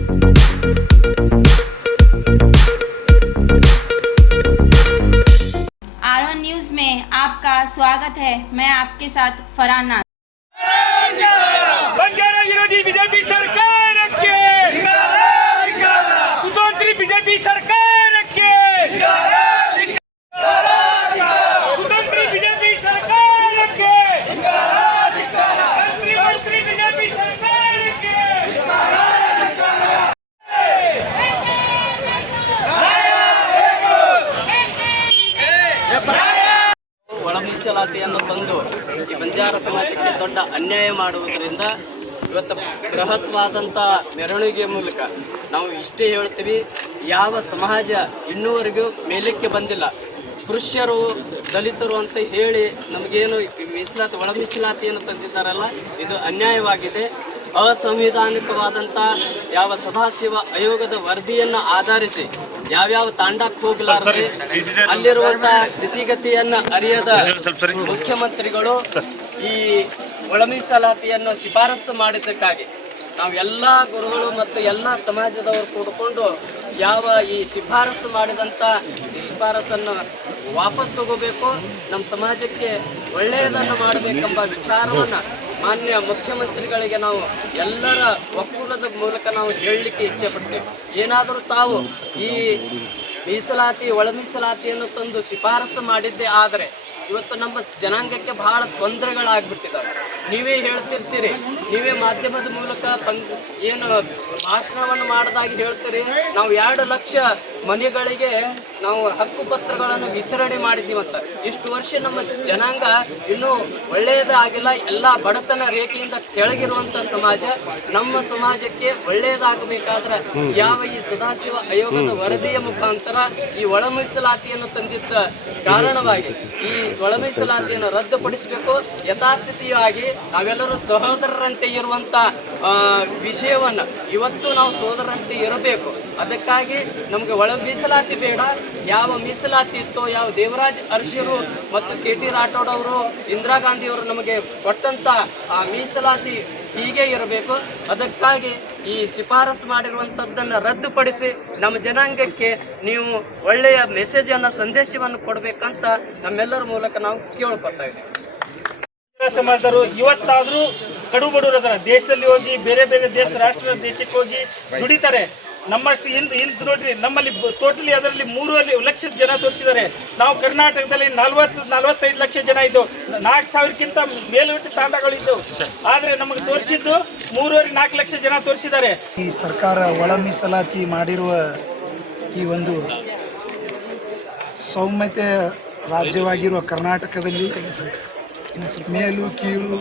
R1 news में आपका स्वागत है। मैं आपके साथ फरहान नाज। बंजारा विरोधी बीजेपी सरकार के कुतंत्री बीजेपी सरकार के कुतंत्री बीजेपी सरकार के मंत्री बीजेपी सरकार के ಒಳ ಮೀಸಲಾತಿಯನ್ನು ತಂದು ಈ ಬಂಜಾರ ಸಮಾಜಕ್ಕೆ ದೊಡ್ಡ ಅನ್ಯಾಯ ಮಾಡುವುದರಿಂದ ಇವತ್ತು ಬೃಹತ್ವಾದಂಥ ಮೆರವಣಿಗೆ ಮೂಲಕ ನಾವು ಇಷ್ಟೇ ಹೇಳ್ತೀವಿ, ಯಾವ ಸಮಾಜ ಇನ್ನೂವರೆಗೂ ಮೇಲಕ್ಕೆ ಬಂದಿಲ್ಲ. ಸ್ಪೃಶ್ಯರು, ದಲಿತರು ಅಂತ ಹೇಳಿ ನಮಗೇನು ಮೀಸಲಾತಿ ಒಳ ಮೀಸಲಾತಿಯನ್ನು ತಂದಿದ್ದಾರಲ್ಲ, ಇದು ಅನ್ಯಾಯವಾಗಿದೆ. ಅಸಂವಿಧಾನಿಕವಾದಂಥ ಯಾವ ಸದಾಶಿವ ಆಯೋಗದ ವರದಿಯನ್ನು ಆಧರಿಸಿ ಯಾವ್ಯಾವ ತಾಂಡಕ್ಕೆ ಹೋಗಲಾರದೆ ಅಲ್ಲಿರುವಂತಹ ಸ್ಥಿತಿಗತಿಯನ್ನು ಅರಿಯದ ಮುಖ್ಯಮಂತ್ರಿಗಳು ಈ ಒಳ ಮೀಸಲಾತಿಯನ್ನು ಶಿಫಾರಸು ಮಾಡಿದ್ದಕ್ಕಾಗಿ ನಾವೆಲ್ಲ ಗುರುಗಳು ಮತ್ತು ಎಲ್ಲ ಸಮಾಜದವರು ಕೂಡಿಕೊಂಡು ಯಾವ ಈ ಶಿಫಾರಸು ಮಾಡಿದಂಥ ಈ ಶಿಫಾರಸನ್ನು ವಾಪಸ್ ತಗೋಬೇಕು, ನಮ್ಮ ಸಮಾಜಕ್ಕೆ ಒಳ್ಳೆಯದನ್ನು ಮಾಡಬೇಕೆಂಬ ವಿಚಾರವನ್ನು ಮಾನ್ಯ ಮುಖ್ಯಮಂತ್ರಿಗಳಿಗೆ ನಾವು ಎಲ್ಲರ ಒಕ್ಕೂಟದ ಮೂಲಕ ನಾವು ಹೇಳಲಿಕ್ಕೆ ಇಚ್ಛೆ ಪಡ್ತೇವೆ. ಏನಾದರೂ ತಾವು ಈ ಮೀಸಲಾತಿ ಒಳ ಮೀಸಲಾತಿಯನ್ನು ತಂದು ಶಿಫಾರಸು ಮಾಡಿದ್ದೇ ಆದರೆ ಇವತ್ತು ನಮ್ಮ ಜನಾಂಗಕ್ಕೆ ಬಹಳ ತೊಂದರೆಗಳಾಗ್ಬಿಟ್ಟಿದ್ದಾವೆ. ನೀವೇ ಹೇಳ್ತಿರ್ತೀರಿ, ನೀವೇ ಮಾಧ್ಯಮದ ಮೂಲಕ ಏನು ಭಾಷಣವನ್ನು ಮಾಡಿದಾಗಿ ಹೇಳ್ತೀರಿ, ನಾವು 2 ಲಕ್ಷ ಮನೆಗಳಿಗೆ ನಾವು ಹಕ್ಕು ಪತ್ರಗಳನ್ನು ವಿತರಣೆ ಮಾಡಿದ್ದೀವಂತ. ಇಷ್ಟು ವರ್ಷ ನಮ್ಮ ಜನಾಂಗ ಇನ್ನೂ ಒಳ್ಳೆಯದೇ ಆಗಿಲ್ಲ. ಎಲ್ಲ ಬಡತನ ರೇಖೆಯಿಂದ ಕೆಳಗಿರುವಂಥ ಸಮಾಜ. ನಮ್ಮ ಸಮಾಜಕ್ಕೆ ಒಳ್ಳೆಯದಾಗಬೇಕಾದ್ರೆ ಯಾವ ಈ ಸದಾಶಿವ ಆಯೋಗದ ವರದಿಯ ಮುಖಾಂತರ ಈ ಒಳ ಮೀಸಲಾತಿಯನ್ನು ತಂದಿದ್ದ ಕಾರಣವಾಗಿ ಈ ಒಳ ಮೀಸಲಾತಿಯನ್ನು ರದ್ದುಪಡಿಸಬೇಕು. ಯಥಾಸ್ಥಿತಿಯಾಗಿ ನಾವೆಲ್ಲರೂ ಸಹೋದರರಂತೆ ಇರುವಂಥ ವಿಷಯವನ್ನು ಇವತ್ತು ನಾವು ಸಹೋದರರಂತೆ ಇರಬೇಕು. ಅದಕ್ಕಾಗಿ ನಮಗೆ ಒಳ ಮೀಸಲಾತಿ ಬೇಡ. ಯಾವ ಮೀಸಲಾತಿ ಇತ್ತೋ, ಯಾವ ದೇವರಾಜ್ ಅರಶಿರು ಮತ್ತು KT ರಾಠೋಡ್ ಅವರು, ಇಂದಿರಾ ಗಾಂಧಿಯವರು ನಮಗೆ ಕೊಟ್ಟಂಥ ಆ ಮೀಸಲಾತಿ ಹೀಗೆ ಇರಬೇಕು. ಅದಕ್ಕಾಗಿ ಈ ಶಿಫಾರಸು ಮಾಡಿರುವಂಥದ್ದನ್ನು ರದ್ದುಪಡಿಸಿ ನಮ್ಮ ಜನಾಂಗಕ್ಕೆ ನೀವು ಒಳ್ಳೆಯ ಮೆಸೇಜನ್ನು, ಸಂದೇಶವನ್ನು ಕೊಡಬೇಕಂತ ನಮ್ಮೆಲ್ಲರ ಮೂಲಕ ನಾವು ಕೇಳ್ಕೊತಾ ಇದ್ದೀವಿ. ಸಮಾಜದವರು ಇವತ್ತಾದರೂ ಕಡು ಬಡವರ ದೇಶದಲ್ಲಿ ಹೋಗಿ ಬೇರೆ ಬೇರೆ ರಾಷ್ಟ್ರ ದೇಶಕ್ಕೆ ಹೋಗಿ ದುಡಿತಾರೆ. ನಮ್ಮಷ್ಟು ಹಿಂದೆ ನೋಡ್ರಿ, ನಮ್ಮಲ್ಲಿ ಟೋಟಲಿ ಅದರಲ್ಲಿ 3 ಲಕ್ಷ ಜನ ತೋರಿಸಿದ್ದಾರೆ. ನಾವು ಕರ್ನಾಟಕದಲ್ಲಿ 40-45 ಲಕ್ಷ ಜನ ಇದ್ದು, 4,000ಕ್ಕಿಂತ ಮೇಲ್ವರ್ತಿ ತಾಂಡಗಳಿದ್ದು. ಆದರೆ ನಮಗೆ ತೋರಿಸಿದ್ದು 3.5-4 ಲಕ್ಷ ಜನ ತೋರಿಸಿದ್ದಾರೆ. ಈ ಸರ್ಕಾರ ಒಳ ಮೀಸಲಾತಿ ಮಾಡಿರುವ ಈ ಒಂದು ಸೌಮ್ಯತೆ ರಾಜ್ಯವಾಗಿರುವ ಕರ್ನಾಟಕದಲ್ಲಿ ಮೇಲು ಕೀಳು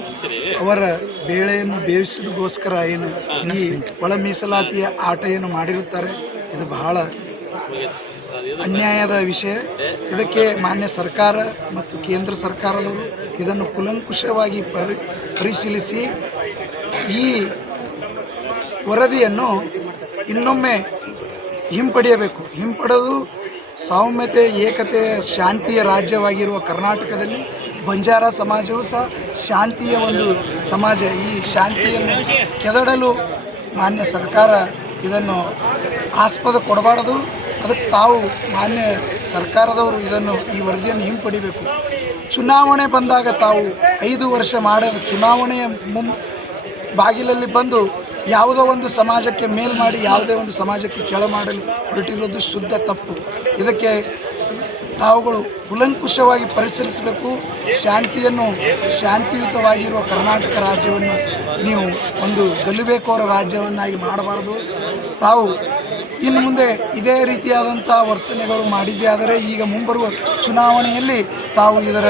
ಅವರ ಬೇಳೆಯನ್ನು ಬೇಯಿಸೋದಕ್ಕೋಸ್ಕರ ಏನು ಈ ಒಳ ಮೀಸಲಾತಿಯ ಆಟ ಏನು ಮಾಡಿರುತ್ತಾರೆ, ಇದು ಬಹಳ ಅನ್ಯಾಯದ ವಿಷಯ. ಇದಕ್ಕೆ ಮಾನ್ಯ ಸರ್ಕಾರ ಮತ್ತು ಕೇಂದ್ರ ಸರ್ಕಾರದವರು ಇದನ್ನು ಕೂಲಂಕುಷವಾಗಿ ಪರಿಶೀಲಿಸಿ ಈ ವರದಿಯನ್ನು ಇನ್ನೊಮ್ಮೆ ಹಿಂಪಡೆಯಬೇಕು. ಹಿಂಪಡೆದು ಸೌಮ್ಯತೆ, ಏಕತೆ, ಶಾಂತಿಯ ರಾಜ್ಯವಾಗಿರುವ ಕರ್ನಾಟಕದಲ್ಲಿ ಬಂಜಾರ ಸಮಾಜವು ಸಹ ಶಾಂತಿಯ ಒಂದು ಸಮಾಜ. ಈ ಶಾಂತಿಯನ್ನು ಕೆದಡಲು ಮಾನ್ಯ ಸರ್ಕಾರ ಇದನ್ನು ಆಸ್ಪದ ಕೊಡಬಾರದು. ಅದಕ್ಕೆ ತಾವು ಮಾನ್ಯ ಸರ್ಕಾರದವರು ಈ ವರದಿಯನ್ನು ಹಿಂಪಡಿಬೇಕು. ಚುನಾವಣೆ ಬಂದಾಗ ತಾವು 5 ವರ್ಷ ಮಾಡಿದ ಚುನಾವಣೆಯ ಬಾಗಿಲಲ್ಲಿ ಬಂದು ಯಾವುದೋ ಒಂದು ಸಮಾಜಕ್ಕೆ ಮೇಲ್ ಮಾಡಿ ಯಾವುದೇ ಒಂದು ಸಮಾಜಕ್ಕೆ ಕೆಳ ಮಾಡಲು ಹೊರಟಿರೋದು ಶುದ್ಧ ತಪ್ಪು. ಇದಕ್ಕೆ ತಾವುಗಳು ಕೂಲಂಕುಷವಾಗಿ ಪರಿಶೀಲಿಸಬೇಕು. ಶಾಂತಿಯುತವಾಗಿರುವ ಕರ್ನಾಟಕ ರಾಜ್ಯವನ್ನು ನೀವು ಒಂದು ಗಲುಬೇಕೋರ ರಾಜ್ಯವನ್ನಾಗಿ ಮಾಡಬಾರದು. ತಾವು ಇನ್ನು ಮುಂದೆ ಇದೇ ರೀತಿಯಾದಂಥ ವರ್ತನೆಗಳು ಮಾಡಿದ್ದೇ ಆದರೆ ಈಗ ಮುಂಬರುವ ಚುನಾವಣೆಯಲ್ಲಿ ತಾವು ಇದರ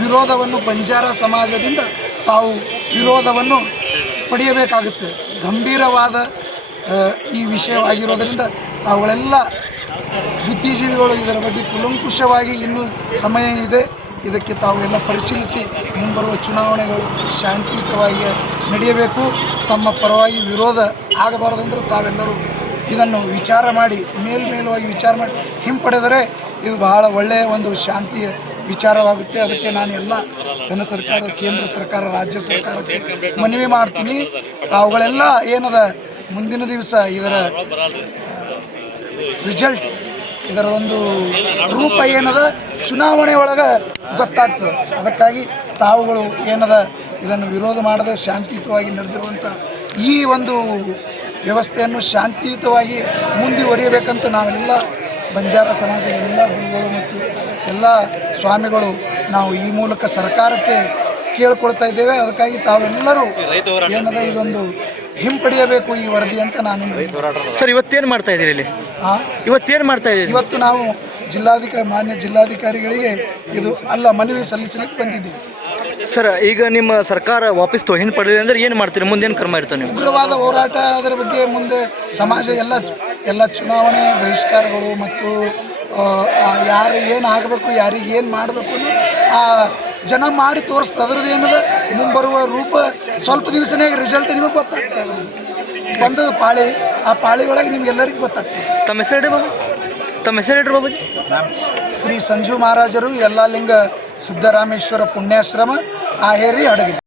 ವಿರೋಧವನ್ನು ಬಂಜಾರ ಸಮಾಜದಿಂದ ತಾವು ವಿರೋಧವನ್ನು ಪಡೆಯಬೇಕಾಗುತ್ತೆ. ಗಂಭೀರವಾದ ಈ ವಿಷಯವಾಗಿರೋದರಿಂದ ತಾವುಗಳೆಲ್ಲ ಬುದ್ಧಿಜೀವಿಗಳು ಇದರ ಬಗ್ಗೆ ಕೂಲಂಕುಷವಾಗಿ ಇನ್ನೂ ಸಮಯ ಇದೆ. ಇದಕ್ಕೆ ತಾವು ಎಲ್ಲ ಪರಿಶೀಲಿಸಿ ಮುಂಬರುವ ಚುನಾವಣೆಗಳು ಶಾಂತಿಯುತವಾಗಿ ನಡೆಯಬೇಕು. ತಮ್ಮ ಪರವಾಗಿ ವಿರೋಧ ಆಗಬಾರದಂದ್ರೆ ತಾವೆಲ್ಲರೂ ಇದನ್ನು ವಿಚಾರ ಮಾಡಿ ಮೇಲ್ಮೇಲುವಾಗಿ ವಿಚಾರ ಮಾಡಿ ಹಿಂಪಡೆದರೆ ಇದು ಬಹಳ ಒಳ್ಳೆಯ ಒಂದು ಶಾಂತಿಯ ವಿಚಾರವಾಗುತ್ತೆ. ಅದಕ್ಕೆ ನಾನು ಎಲ್ಲ ಕೇಂದ್ರ ಸರ್ಕಾರ, ರಾಜ್ಯ ಸರ್ಕಾರಕ್ಕೆ ಮನವಿ ಮಾಡ್ತೀನಿ. ತಾವುಗಳೆಲ್ಲ ಏನದ ಮುಂದಿನ ದಿವಸ ಇದರ ರಿಸಲ್ಟ್, ಇದರ ಒಂದು ರೂಪ ಏನದ ಚುನಾವಣೆ ಒಳಗೆ ಗೊತ್ತಾಗ್ತದೆ. ಅದಕ್ಕಾಗಿ ತಾವುಗಳು ಏನದ ಇದನ್ನು ವಿರೋಧ ಮಾಡದೆ ಶಾಂತಿಯುತವಾಗಿ ನಡೆದಿರುವಂಥ ಈ ಒಂದು ವ್ಯವಸ್ಥೆಯನ್ನು ಶಾಂತಿಯುತವಾಗಿ ಮುಂದುವರಿಯಬೇಕಂತ ನಾವೆಲ್ಲ ಬಂಜಾರ ಸಮಾಜದ ಎಲ್ಲ ಗುರುಗಳು ಮತ್ತು ಎಲ್ಲ ಸ್ವಾಮಿಗಳು ನಾವು ಈ ಮೂಲಕ ಸರ್ಕಾರಕ್ಕೆ ಕೇಳ್ಕೊಳ್ತಾ ಇದ್ದೇವೆ. ಅದಕ್ಕಾಗಿ ತಾವೆಲ್ಲರೂ ಏನದ ಇದೊಂದು ಹಿಂಪಡೆಯಬೇಕು ಈ ವರದಿ ಅಂತ ನಾನು ಸರ್ ಇವತ್ತೇನು ಮಾಡ್ತಾ ಇದ್ದೀರಿ ಇಲ್ಲಿ? ಇವತ್ತೇನು ಮಾಡ್ತಾ ಇದ್ದೀರಿ? ಇವತ್ತು ನಾವು ಮಾನ್ಯ ಜಿಲ್ಲಾಧಿಕಾರಿಗಳಿಗೆ ಇದು ಮನವಿ ಸಲ್ಲಿಸಲಿಕ್ಕೆ ಬಂದಿದ್ದೀವಿ. ಸರ್ ಈಗ ನಿಮ್ಮ ಸರ್ಕಾರ ವಾಪಸ್ ಹಿಂಪಡೆದಿದೆ ಅಂದರೆ ಏನು ಮಾಡ್ತೀರಿ? ಮುಂದೇನು ಕ್ರಮ ಇರ್ತಾವೆ ನೀವು? ಉಗ್ರವಾದ ಹೋರಾಟ, ಅದರ ಬಗ್ಗೆ ಮುಂದೆ ಸಮಾಜ ಎಲ್ಲ ಚುನಾವಣೆ ಬಹಿಷ್ಕಾರಗಳು ಮತ್ತು ಯಾರು ಏನು ಆಗಬೇಕು, ಯಾರಿಗೆ ಏನು ಮಾಡಬೇಕು ಆ ಜನ ಮಾಡಿ ತೋರಿಸ್ತದೆ. ಅದ್ರದ್ದು ಏನದ ಮುಂಬರುವ ರೂಪ ಸ್ವಲ್ಪ ದಿವಸನೇ ರಿಸಲ್ಟ್ ನಿಮಗೆ ಗೊತ್ತಾಗ್ತದೆ. ಅದ್ರದ್ದು ಬಂದದ ಪಾಳಿ, ಆ ಪಾಳಿ ಒಳಗೆ ನಿಮ್ಗೆಲ್ಲರಿಗೂ ಗೊತ್ತಾಗ್ತದೆ. ತಮ್ಮ ಹೆಸರು ಬಾಬು? ತಮ್ಮ ಹೆಸರು ಹೇಳ್ರಿ ಬಾಬುಜಿ. ಶ್ರೀ ಸಂಜು ಮಹಾರಾಜರು ಯಲ್ಲಾಲಿಂಗ ಸಿದ್ದರಾಮೇಶ್ವರ ಪುಣ್ಯಾಶ್ರಮ, ಆಹೇರಿ, ಹಡಗಲಿ.